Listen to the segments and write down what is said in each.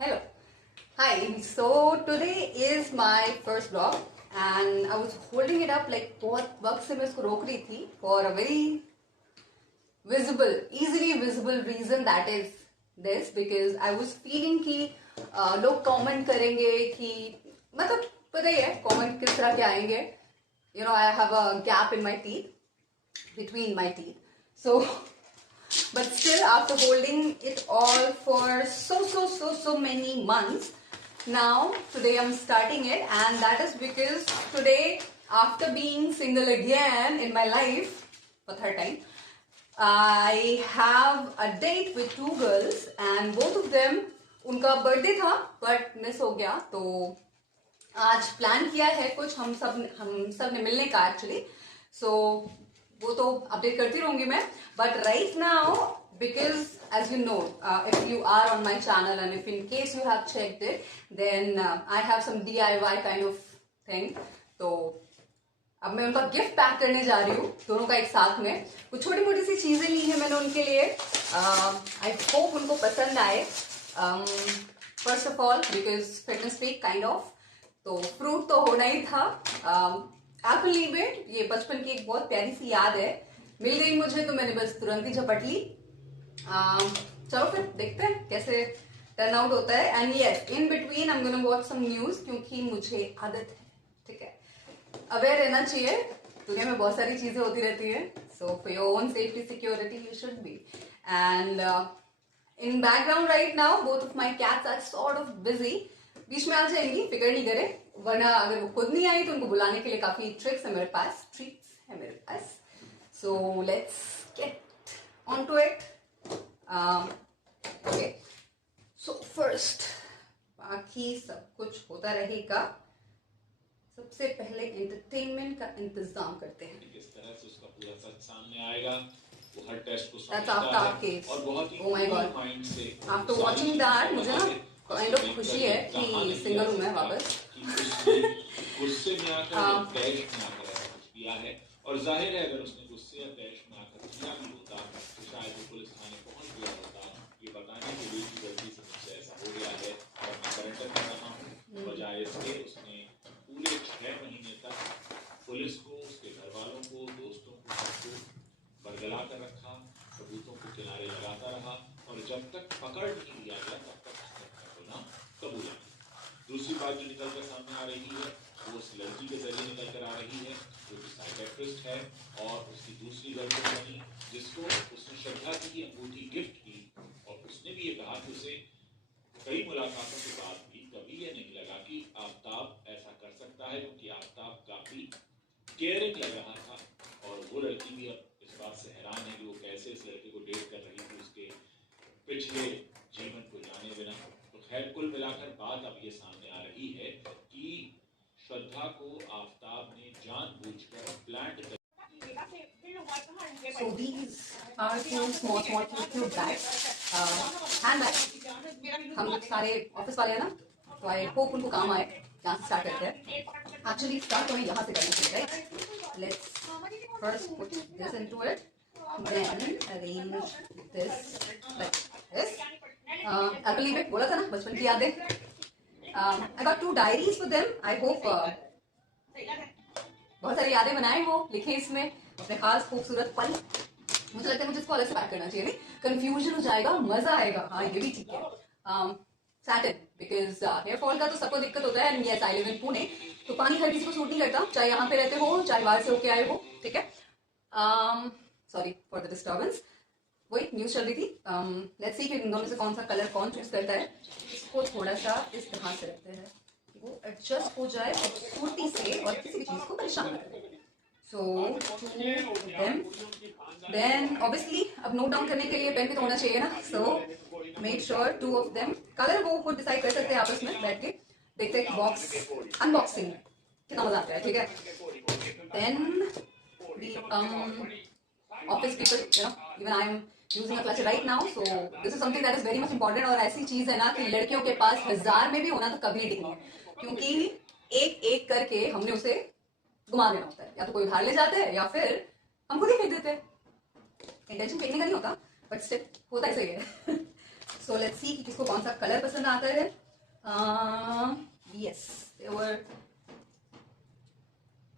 Hello. Hi. So today is my first vlog and I was holding it up like बहुत वक्त से मैं इसको रोक रही थी for a very visible, easily visible reason, that is this, because I was feeling कि लोग comment करेंगे कि मतलब पता ही है comment किस तरह के आएंगे. You know, I have a gap in my teeth, between my teeth. So but still, after holding it all for so many months, now today I'm starting it, and that is because today, after being single again in my life for third time, I have a date with two girls, and both of them, उनका birthday था but miss हो गया. तो आज plan किया है कुछ हम सब ने मिलने का एक्चुअली. सो वो तो अपडेट करती रहूंगी मैं, but right now because as you know, if you are on my channel and if in case you have checked it, then I have some DIY kind of thing. तो अब मैं उनका gift pack करने जा रही हूँ, दोनों का एक साथ में. कुछ छोटी मोटी सी चीजें ली है मैंने उनके लिए. आई होप उनको पसंद आए. First of all because fitness week kind of, तो फ्रूट तो होना ही था. एप्पल लीबेट, ये बचपन की एक बहुत प्यारी सी याद है, मिल गई मुझे तो मैंने बस तुरंत ही झपट ली. चलो फिर देखते हैं कैसे टर्न आउट होता है. And yes, in between I am gonna watch some news, क्योंकि मुझे आदत है, ठीक है, अवेयर रहना चाहिए. दुनिया में बहुत सारी चीजें होती रहती है. So for your own safety security you should be. And in background right now both of my cats are sort of busy. बीच में आ जाएंगी, फिक्र नहीं करे, वरना अगर वो खुद नहीं आई तो उनको बुलाने के लिए काफी ट्रिक्स है मेरे पास, ट्रिक्स है मेरे पास. So let's get on to it. Okay, so first, बाकी सब कुछ होता रहेगा, सबसे पहले एंटरटेनमेंट का इंतजाम करते हैं. किस तरह से उसका पूरा सच सामने आएगा, वो हर टेस्ट को समझता है और बहुत ही माइंड से. आफ्टर वाचिंग दैट मुझे ना काइंड ऑफ खुशी है कि सिंगल हूं मैं वापस. गुस्से में आकर दैश में आकर कुछ किया है, और जाहिर है अगर उसने गुस्से या दैश में आकर किया भी होता तो शायद वो पुलिस थाने पहुंच गया होता ये बताने के लिए कि गलती से मुझसे ऐसा हो गया है और मैं सरेंडर कर रहा हूँ. बजाय इसके उसने पूरे 6 महीने तक पुलिस को, उसके घर वालों को, दोस्तों को, सबको बरगला कर रखा, सबूतों को किनारे लगाता रहा, और जब तक पकड़ नहीं लिया गया तब तक उसने अपना गुनाह कबूला. दूसरी बात जो निकल कर सामने आ रही है वो उस लड़की के जरिए निकल कर आ रही है जो कि साइकेट्रिस्ट है, और उसकी दूसरी गर्लफ्रेंड बनी जिसको उसने श्रद्धा की अंगूठी गिफ्ट की, और उसने भी ये कहा कि उसे कई मुलाकातों के बाद भी कभी ये नहीं लगा कि आफ्ताब ऐसा कर सकता है, क्योंकि आफ्ताब काफी केयरिंग लग रहा था. और वो लड़की भी अब इस बात से हैरान है कि वो कैसे इस लड़के को डेट कर रही थी उसके पिछले जीवन को जाने बिना. तो खैर, कुल मिलाकर बात अब ये सामने आ रही है कि श्रद्धा को आफ्ताब ने जानबूझकर प्लांट कर. So these are two small cute bags, handbags. हम लोग सारे ऑफिस वाले हैं ना, तो आई होप उनको काम आए. यहाँ से स्टार्ट करते हैं. एक्चुअली स्टार्ट हमें यहाँ से करना चाहिए, right? Let's first put this into it, then arrange this like this. I believe it, बोला था ना बचपन की यादें. I got 2 diaries for them. I hope बहुत सारी यादें बनाए वो लिखे इसमें, अपने खास खूबसूरत पल. मुझे लगता है मुझे इसको अलग से पैक करना चाहिए, नहीं कंफ्यूजन हो जाएगा, मजा आएगा. हाँ ये भी ठीक है. सैटिन, बिकॉज हेयर फॉल का तो सबको दिक्कत होता है. And yes, I live in Pune, तो पानी हर किसी को सूट नहीं करता, चाहे यहाँ पे रहते हो चाहे बाहर से होके आए हो, ठीक है. Sorry for the disturbance. वही न्यूज चल रही थी. लेट्स सी कि इन दोनों से कौन सा कलर कौन चूज करता है. इसको थोड़ा सा इस तरह से रखते हैं कि वो एडजस्ट हो जाए खूबसूरती से और किसी भी चीज को परेशान न करे. सो देन ऑब्वियसली अब नोट डाउन करने के लिए पेन भी तो होना चाहिए ना. So make sure 2 of them. Colour वो खुद डिसाइड कर सकते हैं आपस में बैठ के. देखते हैं बॉक्स अनबॉक्सिंग कितना मजा आता है, ठीक है. Then office people, you know, even I am using a clutch right now, so this is something that is very much important. और ऐसी चीज है ना कि लड़कियों के पास 1000 में भी होना तो कभी टिक नहीं, क्योंकि एक एक करके हमने उसे घुमा देना होता है. या तो कोई उधार ले जाते हैं या फिर हम खुद ही फेंक देते हैं. इंटेंशन फेंकने का नहीं होता, बट स्टिल होता ऐसे ही है. सो लेट्स सी कि किसको कौन सा कलर पसंद आता है. यस,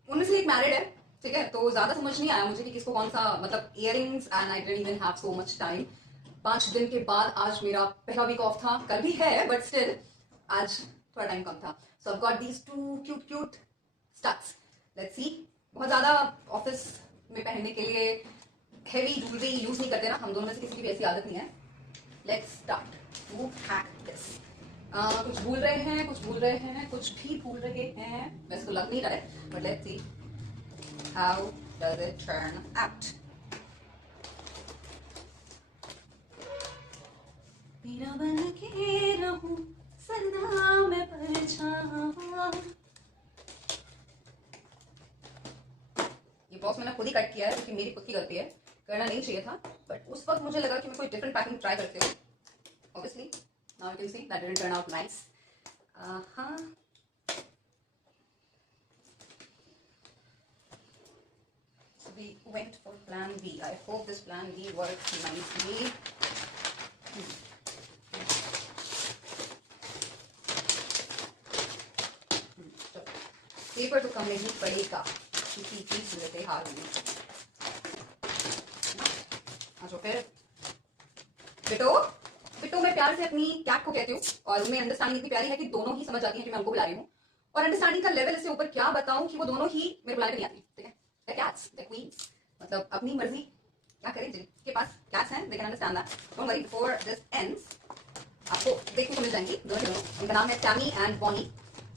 उनमें से एक मैरिड है, ठीक है, तो ज्यादा समझ नहीं आया मुझे कि किसको कौन सा, मतलब earrings, and I didn't even have so much time. 5 दिन के बाद आज मेरा पहला वीक ऑफ था, कल भी है बट स्टिल आज थोड़ा टाइम कम था. So I got these 2 cute studs. Let's see. बहुत ज्यादा ऑफिस में पहनने के लिए हेवी ज्वेलरी यूज नहीं करते ना, हम दोनों में से किसी की भी ऐसी आदत नहीं है. Let's start to hack this. कुछ भूल रहे हैं, कुछ भूल रहे हैं, कुछ भी भूल रहे हैं, वैसे तो लग नहीं रहा है, but let's see how does it turn out. मेरा बन के रहूं सदा मैं परछावा. ये बॉक्स मैंने खुद ही कट किया है क्योंकि मेरी खुद की गलती है, करना नहीं चाहिए था, बट उस वक्त मुझे लगा कि मैं कोई डिफरेंट पैकिंग ट्राई करती हूँ. Obviously now you can see that didn't turn out nice. So we went for plan B. I hope this plan B works nicely. Paper तो कम नहीं पड़ेगा किसी की सूरत हाल में. अच्छा फिर बिट्टो मैं प्यार से अपनी कैट को कहती हूँ, और उनमें अंडरस्टैंडिंग इतनी प्यारी है कि दोनों ही समझ जाती हैं कि मैं उनको बुला रही हूँ. और अंडरस्टैंडिंग का लेवल इससे ऊपर क्या बताऊं कि वो दोनों ही मेरे बुलाने नहीं आती. ठीक है, द कैट्स, द क्वींस, मतलब अपनी मर्जी क्या करें. जिनके पास कैट्स हैं they can understand that. Don't worry, before this ends आपको देखने को मिल जाएंगी दोनों. उनका नाम है Tammy and Bonnie.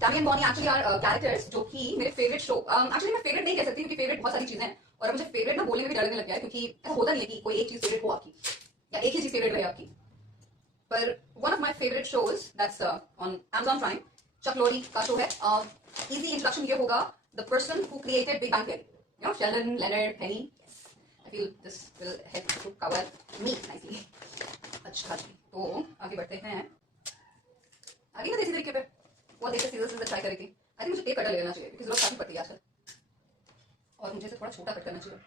Tammy and Bonnie actually are characters जो कि मेरे फेवरेट शो, एक्चुअली मैं फेवरेट नहीं कह सकती क्योंकि फेवरेट बहुत सारी चीजें हैं, और मुझे फेवरेट ना बोलने में भी डर लगने लग गया है क्योंकि ऐसा होता नहीं है कि कोई एक चीज फेवरेट हो आपकी या एक ही चीज फेवरेट रहे आपकी. पर one of my favorite shows that's on Amazon Prime, Chuck Lorre का शो है. Easy introduction ये होगा, the person who created Big Bang Theory, you know, Sheldon, Leonard, Penny. Yes, I feel this will help to cover me nicely. अच्छा जी, तो आगे बढ़ते हैं. आगे ना देसी तरीके पे वो देखकर सीजन ट्राई करी थी. आई थिंक मुझे टेप कटर ले लेना चाहिए क्योंकि जरूरत काफी पड़ती है आजकल, और मुझे इसे थोड़ा छोटा कट करना चाहिए.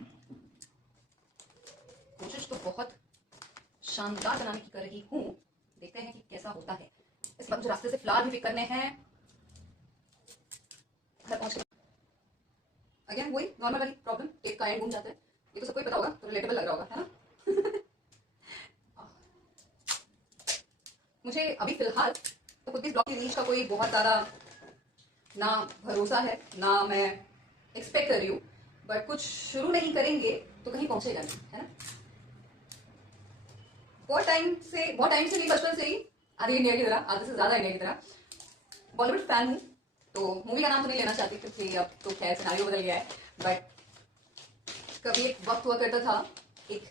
कोशिश तो बहुत शानदार बनाने की कर रही हूँ, देखते हैं कि कैसा होता है. इस वक्त मुझे रास्ते से फ्लावर भी पिक करने हैं. घर पहुंच गए. अगेन वही नॉर्मल वाली प्रॉब्लम, टेप का एंड घूम जाता है. ये तो सबको ही पता होगा, तो रिलेटेबल लग रहा होगा, है ना. मुझे अभी फिलहाल तो खुद इस ब्लॉग की रीच का कोई बहुत ज्यादा ना भरोसा है ना मैं एक्सपेक्ट कर रही हूँ, बट कुछ शुरू नहीं करेंगे तो कहीं पहुंचेगा नहीं, है ना. बहुत टाइम से नहीं, बचपन से ही आधी इंडिया की तरह, आधे से ज्यादा इंडिया की तरह बॉलीवुड फैन हूँ. तो मूवी का नाम तो नहीं लेना चाहती क्योंकि अब तो खैर सिनेरियो बदल गया है, बट कभी एक वक्त हुआ करता था, एक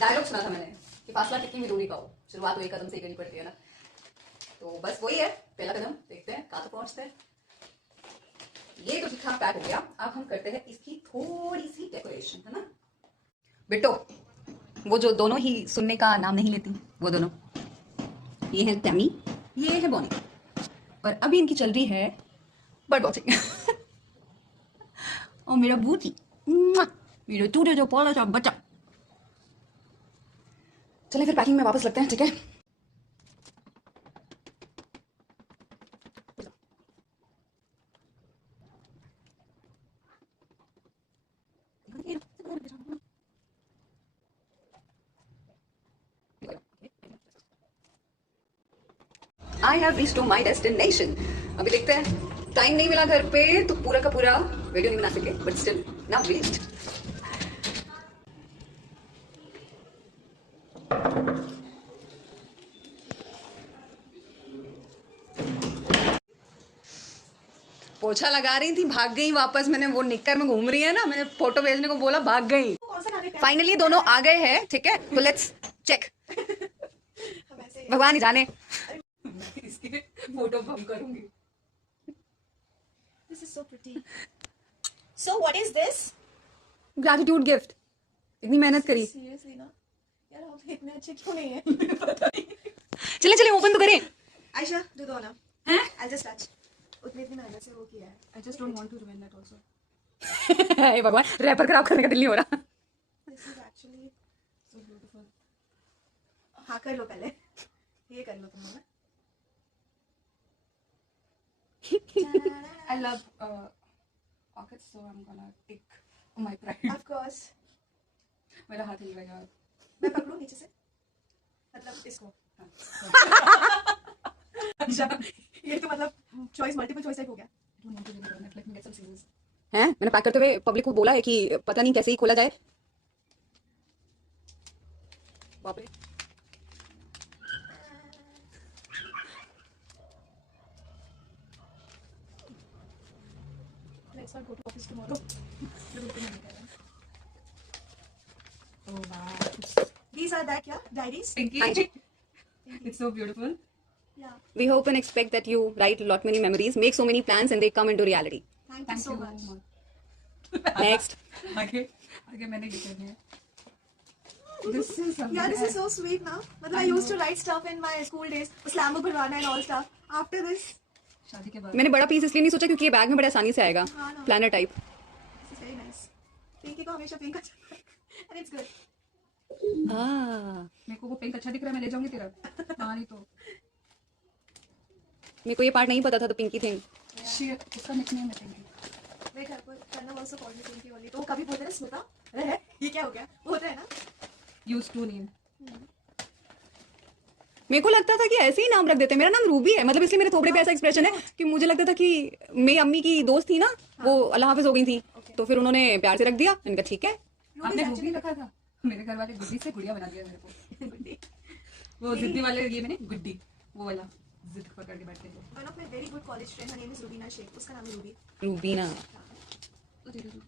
डायलॉग सुना था मैंने कि फासला कितनी भी दूरी का हो, शुरुआत तो एक कदम से ही करनी पड़ती है ना. तो बस वही है पहला कदम, देखते हैं कहाँ तक पहुंचते हैं. ये तो ठीक ठाक पैक हो गया. अब हम करते हैं इसकी थोड़ी सी डेकोरेशन, है ना. बिट्टो, वो जो दोनों ही सुनने का नाम नहीं लेती, वो दोनों, ये है टैमी, ये है बॉनी, और अभी इनकी चल रही है बर्ड वॉचिंग. और मेरा बूटी, मेरा टूटे जो पौला सा बच्चा. चलिए फिर पैकिंग में वापस लगते हैं, ठीक है. I have reached to my destination. अभी देखते हैं, टाइम नहीं मिला घर पे तो पूरा का पूरा वीडियो नहीं बना सके, बट स्टिल नाउ रीच्ड. पोछा लगा रही थी, भाग गई वापस. मैंने वो निक्कर में घूम रही है ना, मैंने फोटो भेजने को बोला, भाग गई. फाइनली दोनों आ गए हैं, ठीक है, तो लेट्स चेक. भगवान ही जाने. इसकी फोटो बम करूंगी. This is so pretty. So what is this? Gratitude gift. इतनी मेहनत करी. Seriously ना? यार आप इतने अच्छे क्यों नहीं हैं? पता नहीं. चले चले ओपन तो करें. Ayesha, do the honor. हैं? I'll just touch. उतनी मेहनत से वो किया है. I just don't want to ruin that also. हे भगवान, रैपर खराब करने का दिल नहीं हो रहा. This is actually so beautiful. हाँ कर लो पहले. ये कर लो तुम लोग। I love orchids, so I'm gonna take my pride. Of course. मेरा हाथ हिल रहा है। मैं पकड़ूं नीचे से, मतलब इसको। अच्छा, ये तो मतलब चॉइस मल्टीपल चॉइस टाइप हो गया। I don't want to really run it. Let me get some scissors. हैं मैंने पैक करते हुए पब्लिक को बोला है कि पता नहीं कैसे ही खोला जाए। बाप रे। Let's not go to office tomorrow. Oh wow. These are that, yeah, diaries. Pinky. हाँ जी। It's so beautiful. Yeah. We hope and expect that you write lot many memories, make so many plans, and they come into reality. Thank you Thank so you much. Next. आगे मैंने लिखे हैं। This is something. Yeah, this is so sweet now. मतलब I used to write stuff in my school days, slam book भरवाना and all stuff. After this, शादी के बाद। मैंने बड़ा पीस इसलिए नहीं सोचा क्योंकि ये बैग में बड़े आसानी से आएगा। हाँ ना। Planner type. this is very nice. Pinky को हमेशा pink अच्छा लगता है, and it's good. मेरे को वो पिंक अच्छा दिख रहा है, मैं ले जाऊंगी तेरा। हाँ नहीं तो। मेरे को ये पार्ट नहीं पता था, तो पिंकी थिंग। उसका निकनेम है पिंकी। मेरे घर पर करना also called me Pinky only. तो वो कभी बोलते हैं ना स्मिता, अरे ये क्या हो गया? वो होता है ना? Used to name. मेरे को लगता था कि ऐसे ही नाम रख देते। मेरा नाम रूबी है, मतलब इसलिए मेरे थोपड़े पे ऐसा एक्सप्रेशन है कि मुझे लगता था कि मेरी अम्मी की दोस्त थी ना, वो अल्लाह हाफिज हो गई थी, तो फिर उन्होंने प्यार से रख दिया। इनका ठीक है। आपने रूबी रखा था? मेरे घर वाले गुड्डी से गुड़िया बना दिया मेरे को। वो जिद्दी वाले ये मैंने गुड्डी, वो वाला जिद पकड़ के बैठते हैं। One of my very good college friend, her name is Rubina Sheikh. उसका नाम है Ruby. Rubina.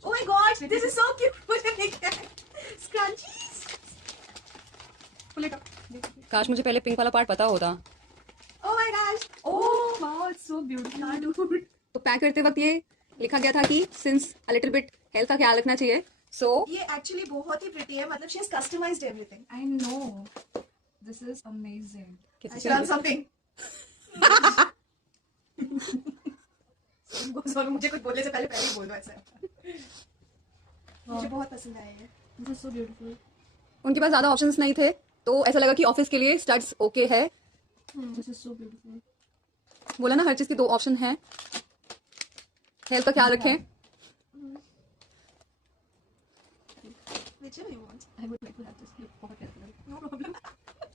Oh my God, this is so cute. मुझे मिल गया है. Scrunchies. Pull it up. काश मुझे पहले पिंक वाला पार्ट पता होता। Oh my gosh. Oh wow, it's so beautiful. Yeah, dude. तो पैक करते वक्त ये लिखा गया था कि since a little bit health का ख्याल रखना चाहिए, सो ये एक्चुअली बहुत ही प्रिटी है, मतलब she has customized everything. I know. This is amazing. I should have something. Sonu मुझे कुछ बोलने से पहले ही बोल दो ऐसा. मुझे बहुत पसंद आया ये. This is so beautiful. उनके पास ज्यादा ऑप्शंस नहीं थे, तो ऐसा लगा कि ऑफिस के लिए स्टड्स ओके है। This is so beautiful. बोला ना, हर चीज की दो ऑप्शन है। हेल्थ का ख्याल रखें। Whichever you want. I would like to have this. Look, बहुत प्यारा है। No problem.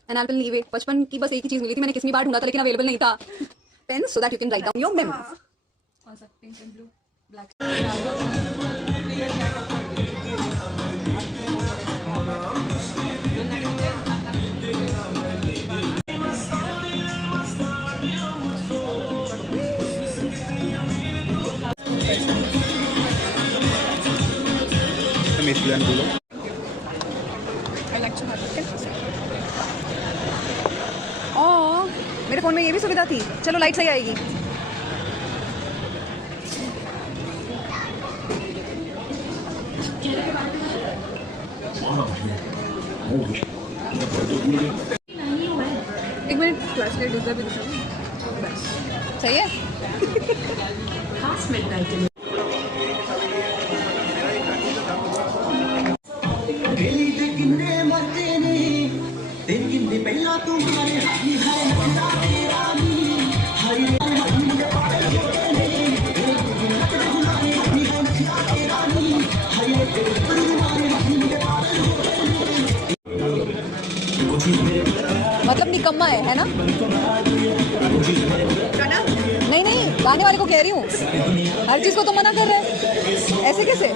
And I will leave it. बचपन की बस एक ही चीज मिली थी, मैंने कितनी बार ढूंढा था लेकिन अवेलेबल नहीं था। Pen, so that you can write down your memories. हाँ. कौन सा? Pink and blue, black. I like to have it. ओह, मेरे फोन में ये भी सुविधा थी। चलो लाइट सही आएगी। एक मिनट, फ्लैश लाइट दूसरा भी दिखाओ। सही है। दिल्ली दे किन्ने मरते ने तेरी किन्ने पहला तुम्हारे हाथी है नखरा तेरा नी हरी हरी दे पाए होते ने तुम्हारे हाथी है नखरा तेरा नी हरी तुम्हारे हाथी दे पाए होते ने मतलब निकम्मा है ना? नहीं नहीं, गाने वाले को कह रही हूँ, हर चीज को तो मना कर रहे हैं, ऐसे कैसे?